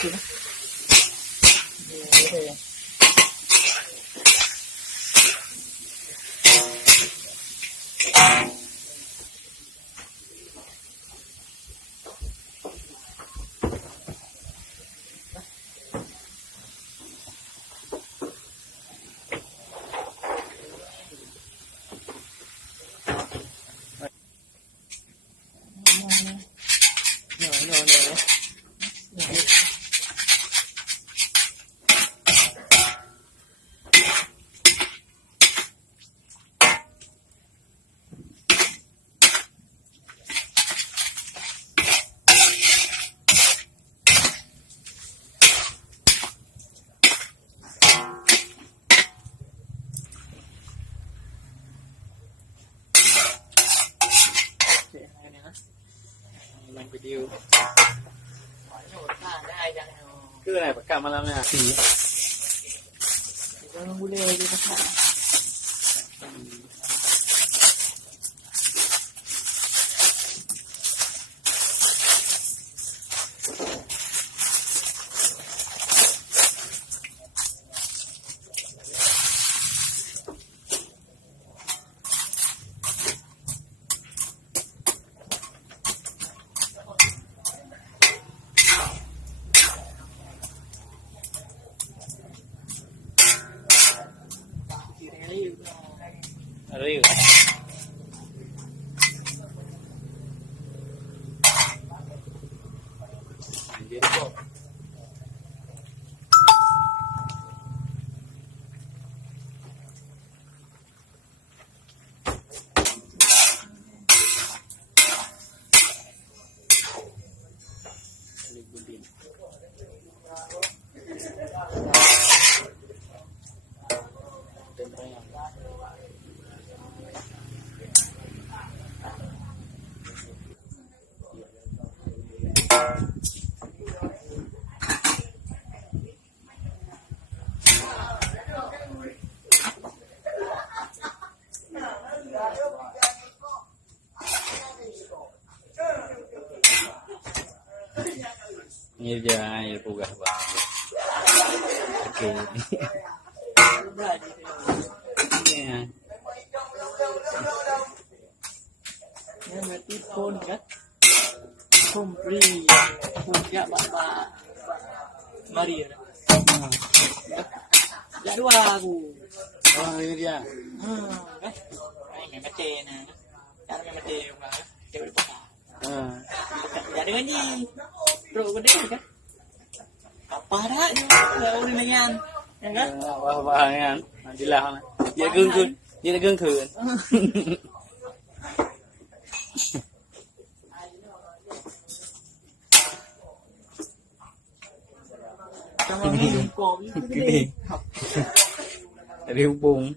sini. Làm video cứ này phải cầm làm nè thì nó boleh dia masak riu như giờ ai cô gạt vào ok yeah nhưng mà tiếp phone rất không free không dạ bà Maria dạ dua aku ini dia main mati nè cara main mati mà kêu đi bắt dạ dengan ni bro gede kan apa dah ni ni kan yang kan wah kan alhamdulillah dia gương thừa cái đi cái đi bùng